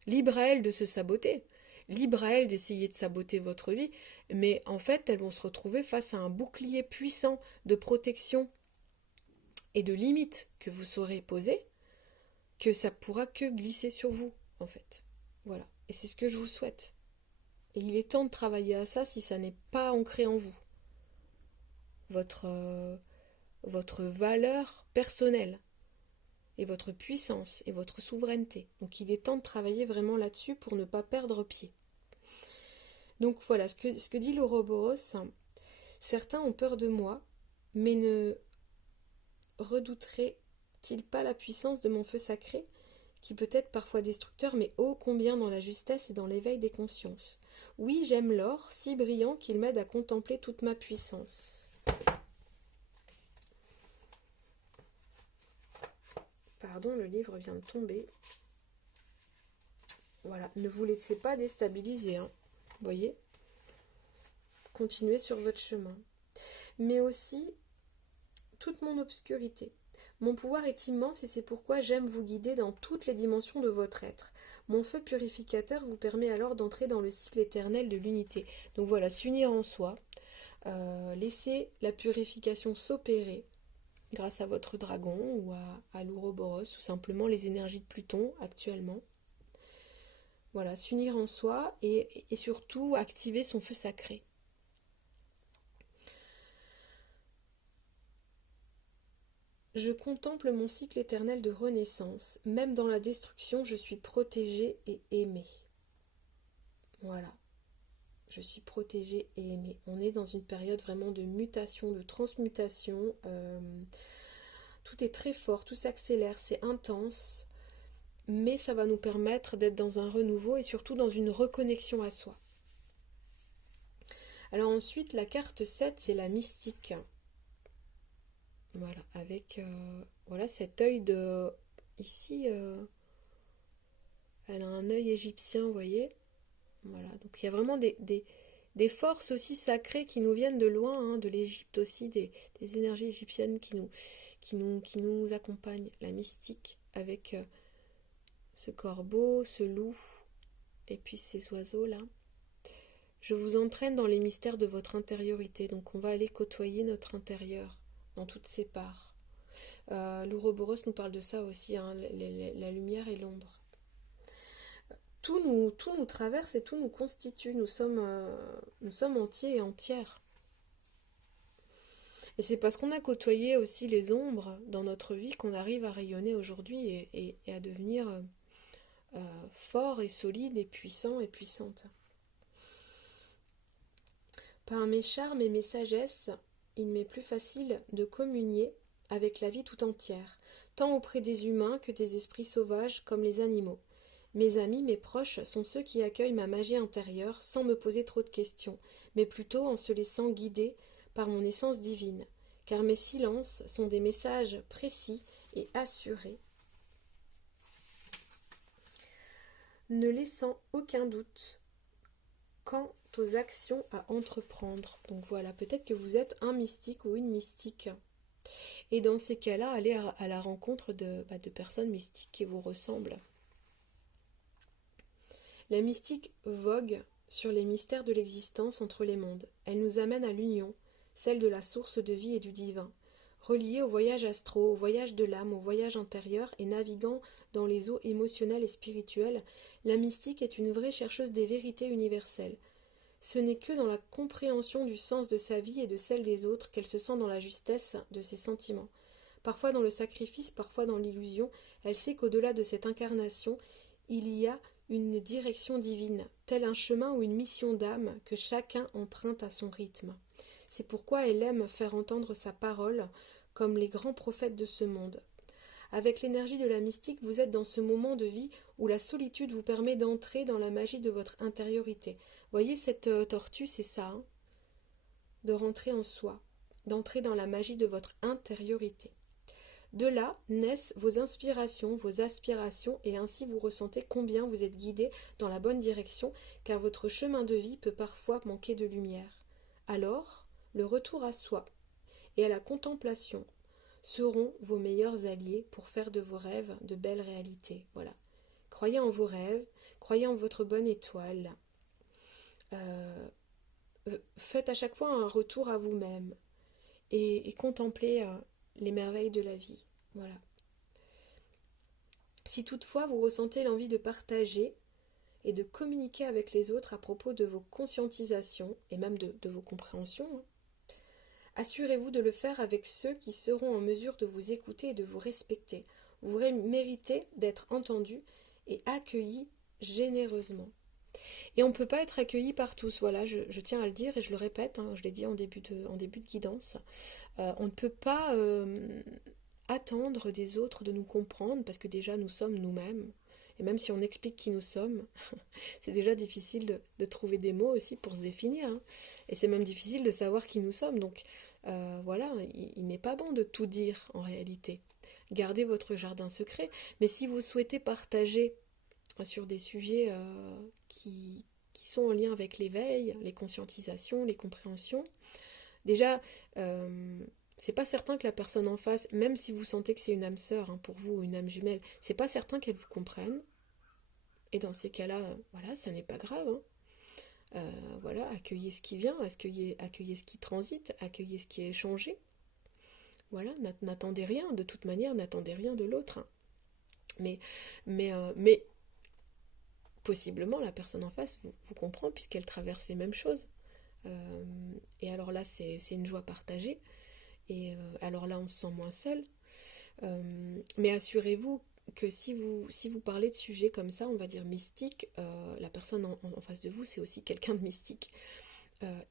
Libre à elles de se saboter. Libre à elles d'essayer de saboter votre vie. Mais en fait, elles vont se retrouver face à un bouclier puissant de protection et de limites que vous saurez poser, que ça pourra que glisser sur vous, en fait. Voilà. Et c'est ce que je vous souhaite. Et il est temps de travailler à ça si ça n'est pas ancré en vous. Votre valeur personnelle et votre puissance et votre souveraineté. Donc il est temps de travailler vraiment là-dessus pour ne pas perdre pied. Donc voilà, ce que dit l'Ouroboros, certains ont peur de moi, mais ne redouteraient-ils pas la puissance de mon feu sacré, qui peut être parfois destructeur, mais ô combien dans la justesse et dans l'éveil des consciences. Oui, j'aime l'or, si brillant qu'il m'aide à contempler toute ma puissance. Pardon, le livre vient de tomber. Voilà, ne vous laissez pas déstabiliser, hein. Voyez, continuez sur votre chemin. Mais aussi, toute mon obscurité. Mon pouvoir est immense et c'est pourquoi j'aime vous guider dans toutes les dimensions de votre être. Mon feu purificateur vous permet alors d'entrer dans le cycle éternel de l'unité. Donc voilà, s'unir en soi, laisser la purification s'opérer grâce à votre dragon ou à l'Ouroboros ou simplement les énergies de Pluton actuellement. Voilà, s'unir en soi et surtout activer son feu sacré. Je contemple mon cycle éternel de renaissance. Même dans la destruction, je suis protégée et aimée. Voilà. Je suis protégée et aimée. On est dans une période vraiment de mutation, de transmutation. Tout est très fort, tout s'accélère, c'est intense. Mais ça va nous permettre d'être dans un renouveau et surtout dans une reconnexion à soi. Alors ensuite, la carte 7, c'est la mystique. Voilà, avec voilà cet œil de... Ici, elle a un œil égyptien, vous voyez. Voilà, donc il y a vraiment des forces aussi sacrées qui nous viennent de loin, hein, de l'Égypte aussi, des énergies égyptiennes qui nous accompagnent. La mystique avec ce corbeau, ce loup, et puis ces oiseaux-là. Je vous entraîne dans les mystères de votre intériorité, donc on va aller côtoyer notre intérieur dans toutes ses parts. L'Ouroboros nous parle de ça aussi, hein, la lumière et l'ombre. Tout nous traverse et tout nous constitue. Nous sommes entiers et entières. Et c'est parce qu'on a côtoyé aussi les ombres dans notre vie qu'on arrive à rayonner aujourd'hui et à devenir fort et solide et puissant et puissante. Par mes charmes et mes sagesses, il m'est plus facile de communier avec la vie tout entière, tant auprès des humains que des esprits sauvages comme les animaux. Mes amis, mes proches sont ceux qui accueillent ma magie intérieure sans me poser trop de questions, mais plutôt en se laissant guider par mon essence divine, car mes silences sont des messages précis et assurés, ne laissant aucun doute quant aux actions à entreprendre. Donc voilà, peut-être que vous êtes un mystique ou une mystique. Et dans ces cas-là, allez à la rencontre de personnes mystiques qui vous ressemblent. La mystique vogue sur les mystères de l'existence entre les mondes. Elle nous amène à l'union, celle de la source de vie et du divin. Reliée au voyage astro, au voyage de l'âme, au voyage intérieur et naviguant dans les eaux émotionnelles et spirituelles, la mystique est une vraie chercheuse des vérités universelles. Ce n'est que dans la compréhension du sens de sa vie et de celle des autres qu'elle se sent dans la justesse de ses sentiments. Parfois dans le sacrifice, parfois dans l'illusion, elle sait qu'au-delà de cette incarnation, il y a une direction divine, tel un chemin ou une mission d'âme que chacun emprunte à son rythme. C'est pourquoi elle aime faire entendre sa parole comme les grands prophètes de ce monde. Avec l'énergie de la mystique, vous êtes dans ce moment de vie où la solitude vous permet d'entrer dans la magie de votre intériorité. Voyez cette tortue, c'est ça, hein, de rentrer en soi, d'entrer dans la magie de votre intériorité. De là naissent vos inspirations, vos aspirations, et ainsi vous ressentez combien vous êtes guidé dans la bonne direction, car votre chemin de vie peut parfois manquer de lumière. Alors, le retour à soi et à la contemplation seront vos meilleurs alliés pour faire de vos rêves de belles réalités. Voilà. Croyez en vos rêves, croyez en votre bonne étoile. Faites à chaque fois un retour à vous-même et contemplez les merveilles de la vie. Voilà. Si toutefois vous ressentez l'envie de partager et de communiquer avec les autres à propos de vos conscientisations et même de vos compréhensions, hein, assurez-vous de le faire avec ceux qui seront en mesure de vous écouter et de vous respecter. Vous méritez d'être entendu et accueilli généreusement. Et on ne peut pas être accueilli par tous, voilà, je tiens à le dire et je le répète, hein, je l'ai dit en début de guidance. On ne peut pas attendre des autres de nous comprendre parce que déjà nous sommes nous-mêmes. Et même si on explique qui nous sommes, c'est déjà difficile de trouver des mots aussi pour se définir. Hein. Et c'est même difficile de savoir qui nous sommes. Donc voilà, il n'est pas bon de tout dire en réalité. Gardez votre jardin secret. Mais si vous souhaitez partager sur des sujets qui sont en lien avec l'éveil, les conscientisations, les compréhensions, déjà, c'est pas certain que la personne en face, même si vous sentez que c'est une âme sœur hein, pour vous ou une âme jumelle, c'est pas certain qu'elle vous comprenne. Et dans ces cas-là, voilà, ça n'est pas grave. Hein. Voilà, accueillez ce qui vient, accueillez ce qui transite, accueillez ce qui est échangé. Voilà, n'attendez rien, de toute manière, n'attendez rien de l'autre. Hein. Mais possiblement, la personne en face vous comprend puisqu'elle traverse les mêmes choses. Et alors là, c'est une joie partagée. Et alors là, on se sent moins seul. Mais assurez-vous que si vous parlez de sujets comme ça, on va dire mystiques, la personne en face de vous, c'est aussi quelqu'un de mystique.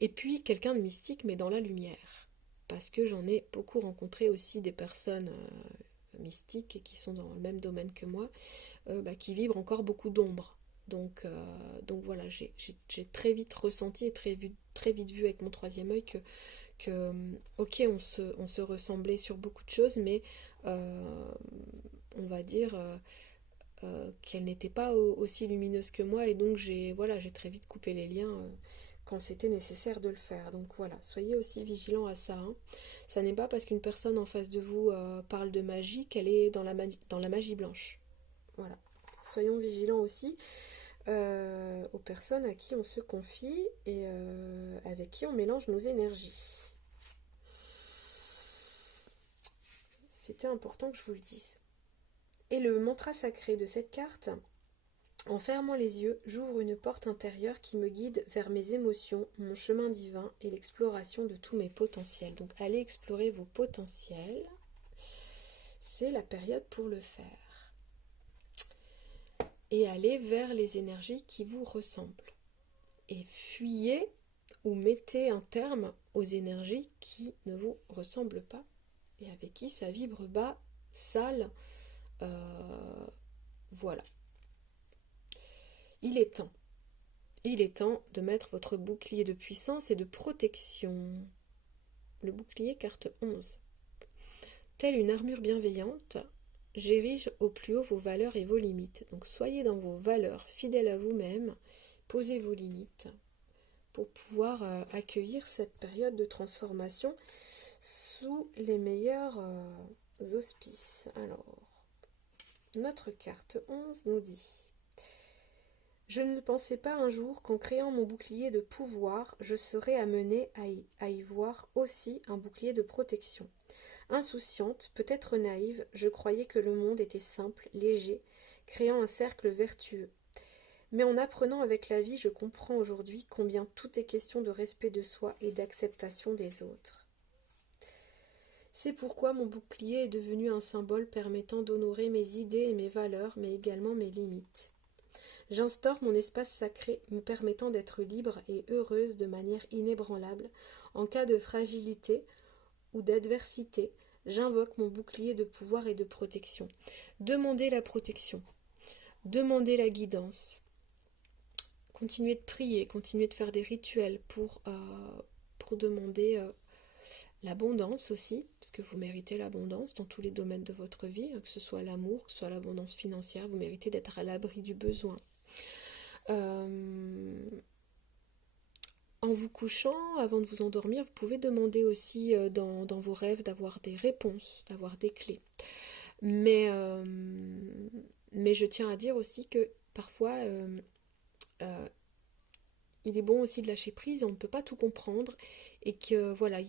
Et puis, quelqu'un de mystique, mais dans la lumière. Parce que j'en ai beaucoup rencontré aussi des personnes mystiques qui sont dans le même domaine que moi, qui vibrent encore beaucoup d'ombre. Donc voilà, j'ai très vite ressenti et très vite vu avec mon troisième œil que ok, on se ressemblait sur beaucoup de choses, mais on va dire qu'elle n'était pas aussi lumineuse que moi, et donc j'ai très vite coupé les liens quand c'était nécessaire de le faire. Donc voilà, soyez aussi vigilants à ça. Hein. Ça n'est pas parce qu'une personne en face de vous parle de magie qu'elle est dans la magie blanche. Voilà. Soyons vigilants aussi aux personnes à qui on se confie et avec qui on mélange nos énergies. C'était important que je vous le dise. Et le mantra sacré de cette carte, en fermant les yeux, j'ouvre une porte intérieure qui me guide vers mes émotions, mon chemin divin et l'exploration de tous mes potentiels. Donc allez explorer vos potentiels, c'est la période pour le faire. Et allez vers les énergies qui vous ressemblent. Et fuyez ou mettez un terme aux énergies qui ne vous ressemblent pas et avec qui ça vibre bas, sale. Voilà. Il est temps. Il est temps de mettre votre bouclier de puissance et de protection. Le bouclier, carte 11. Telle une armure bienveillante, j'érige au plus haut vos valeurs et vos limites. Donc soyez dans vos valeurs, fidèles à vous-même, posez vos limites pour pouvoir accueillir cette période de transformation sous les meilleurs auspices. Alors, notre carte 11 nous dit: je ne pensais pas un jour qu'en créant mon bouclier de pouvoir, je serais amenée à y voir aussi un bouclier de protection. Insouciante, peut-être naïve, je croyais que le monde était simple, léger, créant un cercle vertueux. Mais en apprenant avec la vie, je comprends aujourd'hui combien tout est question de respect de soi et d'acceptation des autres. C'est pourquoi mon bouclier est devenu un symbole permettant d'honorer mes idées et mes valeurs, mais également mes limites. J'instaure mon espace sacré me permettant d'être libre et heureuse de manière inébranlable. En cas de fragilité ou d'adversité, j'invoque mon bouclier de pouvoir et de protection. Demandez la protection, demandez la guidance. Continuez de prier, continuez de faire des rituels pour demander l'abondance aussi, parce que vous méritez l'abondance dans tous les domaines de votre vie, que ce soit l'amour, que ce soit l'abondance financière, vous méritez d'être à l'abri du besoin. En vous couchant, avant de vous endormir, vous pouvez demander aussi dans vos rêves d'avoir des réponses, d'avoir des clés. Mais je tiens à dire aussi que parfois, il est bon aussi de lâcher prise, on ne peut pas tout comprendre, et que voilà,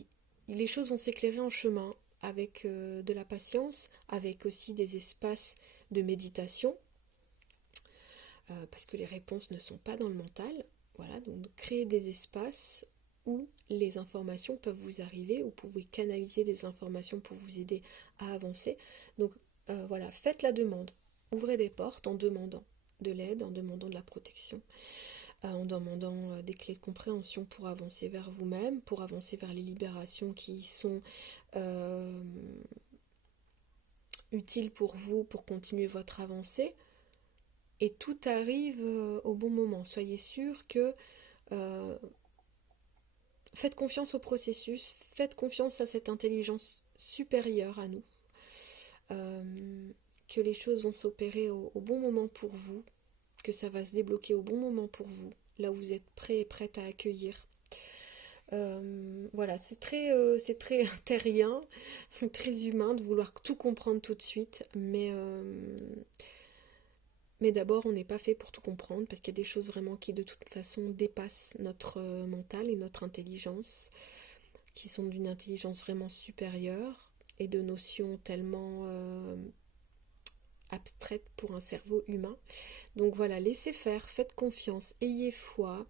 les choses vont s'éclairer en chemin avec de la patience, avec aussi des espaces de méditation, parce que les réponses ne sont pas dans le mental. Voilà, donc créer des espaces où les informations peuvent vous arriver, où vous pouvez canaliser des informations pour vous aider à avancer. Donc voilà, faites la demande, ouvrez des portes en demandant de l'aide, en demandant de la protection, en demandant des clés de compréhension pour avancer vers vous-même, pour avancer vers les libérations qui sont utiles pour vous, pour continuer votre avancée. Et tout arrive au bon moment. Soyez sûr que faites confiance au processus, faites confiance à cette intelligence supérieure à nous, que les choses vont s'opérer au bon moment pour vous, que ça va se débloquer au bon moment pour vous, là où vous êtes prêt et prête à accueillir. Voilà, c'est très terrien, très humain de vouloir tout comprendre tout de suite, mais d'abord, on n'est pas fait pour tout comprendre, parce qu'il y a des choses vraiment qui de toute façon dépassent notre mental et notre intelligence, qui sont d'une intelligence vraiment supérieure et de notions tellement abstraites pour un cerveau humain. Donc voilà, laissez faire, faites confiance, ayez foi,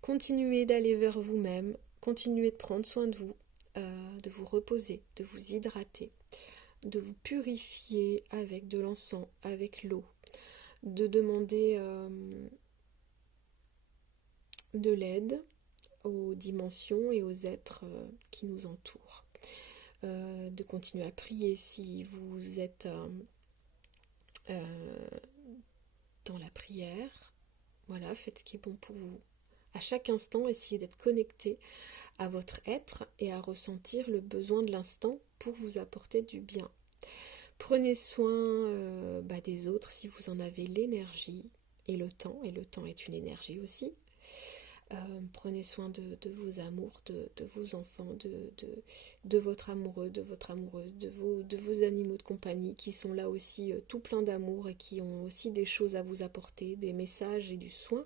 continuez d'aller vers vous-même, continuez de prendre soin de vous reposer, de vous hydrater, de vous purifier avec de l'encens, avec l'eau, de demander de l'aide aux dimensions et aux êtres qui nous entourent, de continuer à prier si vous êtes dans la prière. Voilà, faites ce qui est bon pour vous. À chaque instant, essayez d'être connecté à votre être et à ressentir le besoin de l'instant pour vous apporter du bien. Prenez soin des autres si vous en avez l'énergie et le temps est une énergie aussi. Prenez soin de vos amours, de vos enfants, de votre amoureux, de votre amoureuse, de vos animaux de compagnie qui sont là aussi tout plein d'amour et qui ont aussi des choses à vous apporter, des messages et du soin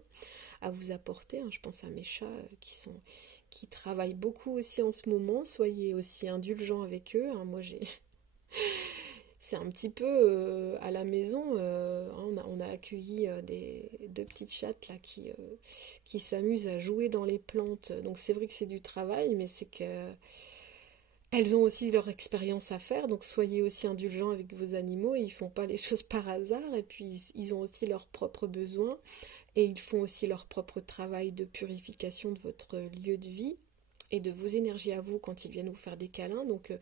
à vous apporter. Je pense à mes chats qui travaillent beaucoup aussi en ce moment. Soyez aussi indulgents avec eux. Moi, c'est un petit peu à la maison, on a accueilli deux petites chattes là qui s'amusent à jouer dans les plantes. Donc c'est vrai que c'est du travail, mais c'est que elles ont aussi leur expérience à faire, donc soyez aussi indulgents avec vos animaux, ils font pas les choses par hasard, et puis ils ont aussi leurs propres besoins, et ils font aussi leur propre travail de purification de votre lieu de vie, et de vos énergies à vous quand ils viennent vous faire des câlins, donc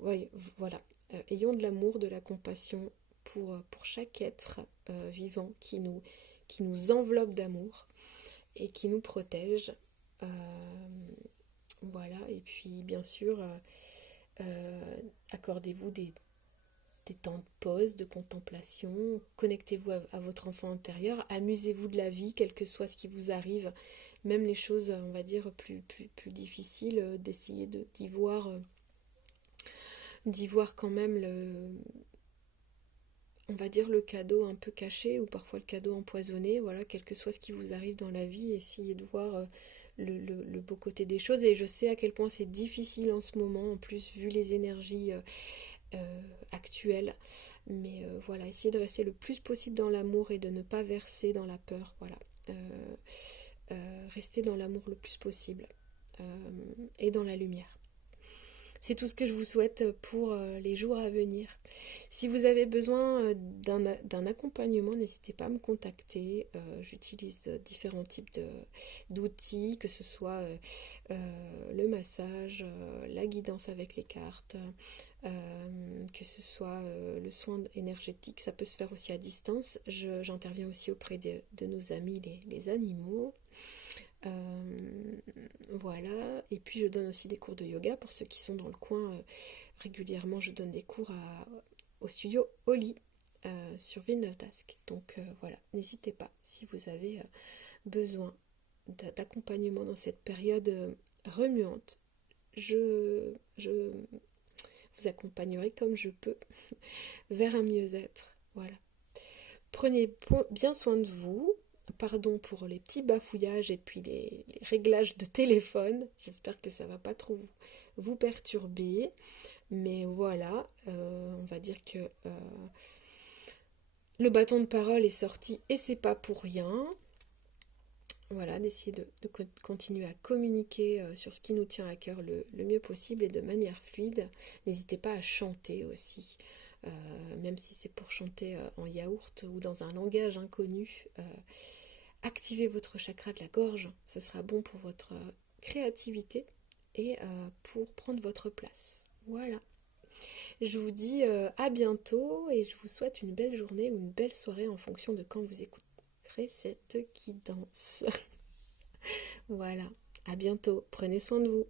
ouais, voilà, ayons de l'amour, de la compassion pour chaque être vivant qui nous enveloppe d'amour, et qui nous protège, euh, voilà, et puis bien sûr... accordez-vous des temps de pause, de contemplation, connectez-vous à votre enfant intérieur, amusez-vous de la vie, quel que soit ce qui vous arrive, même les choses, on va dire, plus difficiles, d'essayer d'y voir quand même on va dire le cadeau un peu caché ou parfois le cadeau empoisonné, voilà, quel que soit ce qui vous arrive dans la vie, essayez de voir le beau côté des choses. Et je sais à quel point c'est difficile en ce moment, en plus vu les énergies actuelles. Mais voilà, essayez de rester le plus possible dans l'amour et de ne pas verser dans la peur. Voilà, restez dans l'amour le plus possible et dans la lumière. C'est tout ce que je vous souhaite pour les jours à venir. Si vous avez besoin d'un accompagnement, n'hésitez pas à me contacter. J'utilise différents types d'outils, que ce soit le massage, la guidance avec les cartes, que ce soit le soin énergétique. Ça peut se faire aussi à distance. J'interviens aussi auprès de nos amis, les animaux. Voilà, et puis je donne aussi des cours de yoga pour ceux qui sont dans le coin. Régulièrement, je donne des cours au studio Oli sur Villeneuve d'Ascq. Donc voilà, n'hésitez pas si vous avez besoin d'accompagnement dans cette période remuante. Je vous accompagnerai comme je peux vers un mieux-être. Voilà. Prenez bien soin de vous. Pardon pour les petits bafouillages et puis les réglages de téléphone. J'espère que ça va pas trop vous perturber. Mais voilà, on va dire que le bâton de parole est sorti et c'est pas pour rien. Voilà, d'essayer de continuer à communiquer sur ce qui nous tient à cœur le mieux possible et de manière fluide. N'hésitez pas à chanter aussi, même si c'est pour chanter en yaourt ou dans un langage inconnu. Activez votre chakra de la gorge, ce sera bon pour votre créativité et pour prendre votre place. Voilà. Je vous dis à bientôt et je vous souhaite une belle journée ou une belle soirée en fonction de quand vous écouterez cette guidance. Voilà, à bientôt, prenez soin de vous.